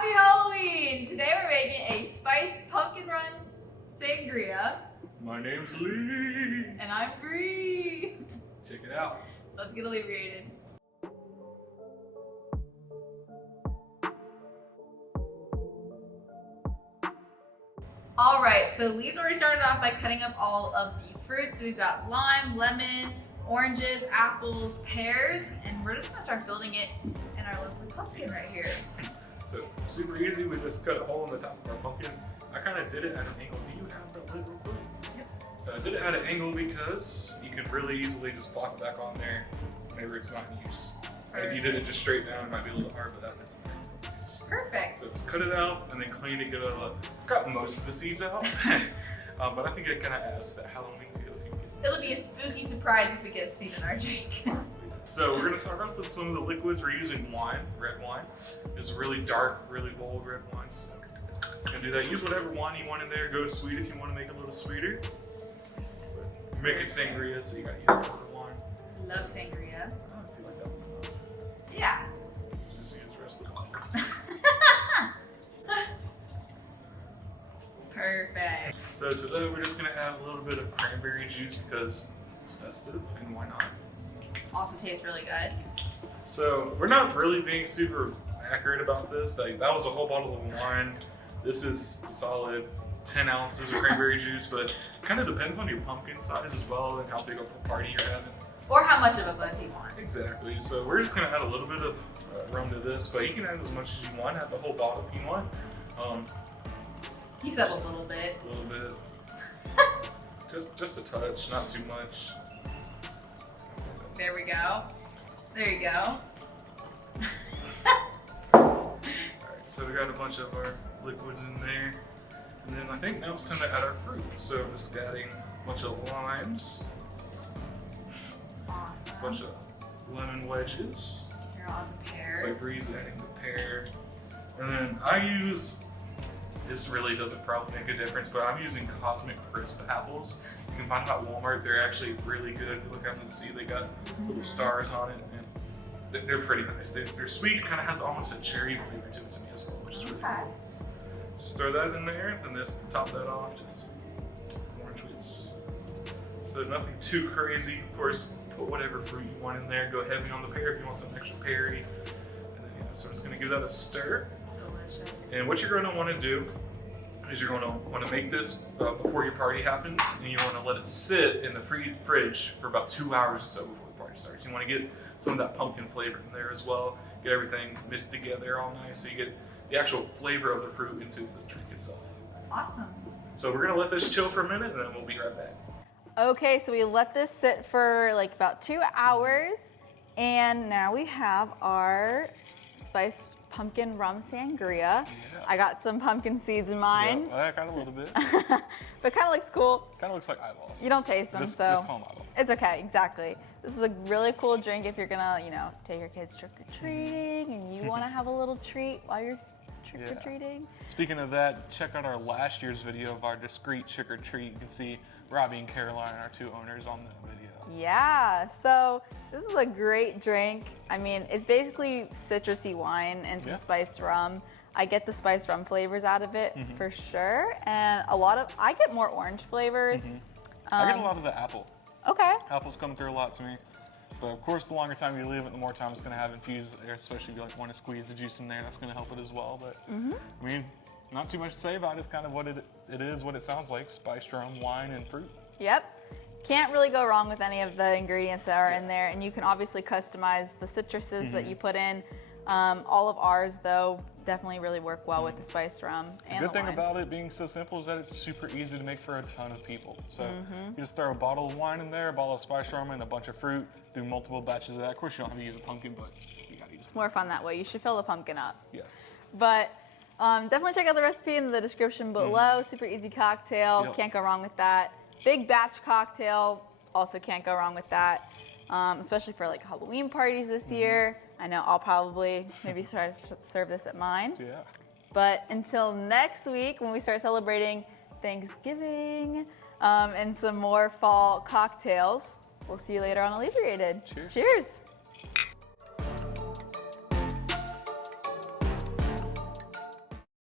Happy Halloween! Today we're making a spiced pumpkin rum sangria. My name's Lee. And I'm Bree. Check it out. Let's get inebriated. Alright, so Lee's already started off by cutting up all of the fruits. We've got lime, lemon, oranges, apples, pears, and we're just gonna start building it in our lovely pumpkin right here. So super easy, we just cut a hole in the top of our pumpkin. I kind of did it at an angle. Do you have the lid real quick? Yep. So I did it at an angle because you can really easily just plop it back on there whenever it's not in use. And if you did it just straight down, it might be a little hard, but that fits in there. Nice. Perfect. So just cut it out and then clean it, got most of the seeds out. But I think it kind of adds that Halloween feel. It'll be a spooky surprise if we get a seed in our drink. So we're gonna start off with some of the liquids. We're using wine, red wine. It's a really dark, really bold red wine. So you're gonna do that. Use whatever wine you want in there. Go sweet if you want to make it a little sweeter. But you're making sangria, so you gotta use a little wine. Love sangria. I feel like that was enough. Yeah. Just use the rest of the bottle. Perfect. So to that, we're just gonna add a little bit of cranberry juice because it's festive, and why not? Also tastes really good. So we're not really being super accurate about this. Like, that was a whole bottle of wine. This is a solid 10 ounces of cranberry juice, but it kind of depends on your pumpkin size as well and how big of a party you're having. Or how much of a buzz you want. Exactly. So we're just gonna add a little bit of rum to this, but you can add as much as you want. Add the whole bottle if you want. He said a little bit. A little bit. just a touch, not too much. There we go. There you go. Alright, so we got a bunch of our liquids in there. And then I think now it's time to add our fruit. So I'm just adding a bunch of limes, Awesome. a bunch of lemon wedges. Here are all the pears. So like Bree's adding the pear. And then I use, this really doesn't probably make a difference, but I'm using Cosmic Crisp apples. You can find them at Walmart. They're actually really good. If you look out and see, they got little stars on it, and they're pretty nice. They're sweet, kind of has almost a cherry flavor to it to me as well, which is really cool. Just throw that in there, and just top that off, just orange juice. So nothing too crazy. Of course, put whatever fruit you want in there. Go heavy on the pear if you want some extra perry. And then, so I'm just gonna give that a stir. Delicious. And what you're going to want to do is you're going to want to make this before your party happens, and you want to let it sit in the fridge for about 2 hours or so before the party starts. You want to get some of that pumpkin flavor in there as well. Get everything mixed together all nice so you get the actual flavor of the fruit into the drink itself. Awesome. So we're going to let this chill for a minute, and then we'll be right back. Okay, so we let this sit for like about 2 hours, and now we have our spiced pumpkin rum sangria. Yeah. I got some pumpkin seeds in mine. Yeah, I got a little bit. But kind of looks cool. Kind of looks like eyeballs. You don't taste them, Just so call them eyeballs. it's okay, exactly. This is a really cool drink if you're gonna, take your kids trick-or-treating and you wanna have a little treat while you're trick-or-treating. Speaking of that, check out our last year's video of our discreet trick-or-treat. You can see Robbie and Caroline, our two owners, on the video. Yeah, so this is a great drink. I mean, it's basically citrusy wine and some spiced rum. I get the spiced rum flavors out of it for sure, and I get more orange flavors. I get a lot of the apple. Okay. Apples come through a lot to me. But of course, the longer time you leave it, the more time it's going to have infused air, especially if you want to squeeze the juice in there. That's going to help it as well. But I mean, not too much to say about it. It's kind of what it is, what it sounds like: spiced rum, wine, and fruit. Yep. Can't really go wrong with any of the ingredients that are in there, and you can obviously customize the citruses that you put in. All of ours, though, definitely really work well with the spiced rum and the good thing wine. about it being so simple is that it's super easy to make for a ton of people. So you just throw a bottle of wine in there, a bottle of spiced rum, and a bunch of fruit. Do multiple batches of that. Of course, you don't have to use a pumpkin, but you gotta use it. It's more fun that way. You should fill the pumpkin up. Yes. But definitely check out the recipe in the description below. Super easy cocktail. Yep. Can't go wrong with that. Big batch cocktail. Also can't go wrong with that. Especially for like Halloween parties this year. I know I'll probably maybe try to serve this at mine. Yeah. But until next week when we start celebrating Thanksgiving and some more fall cocktails, we'll see you later on Inebriated. Cheers. Cheers.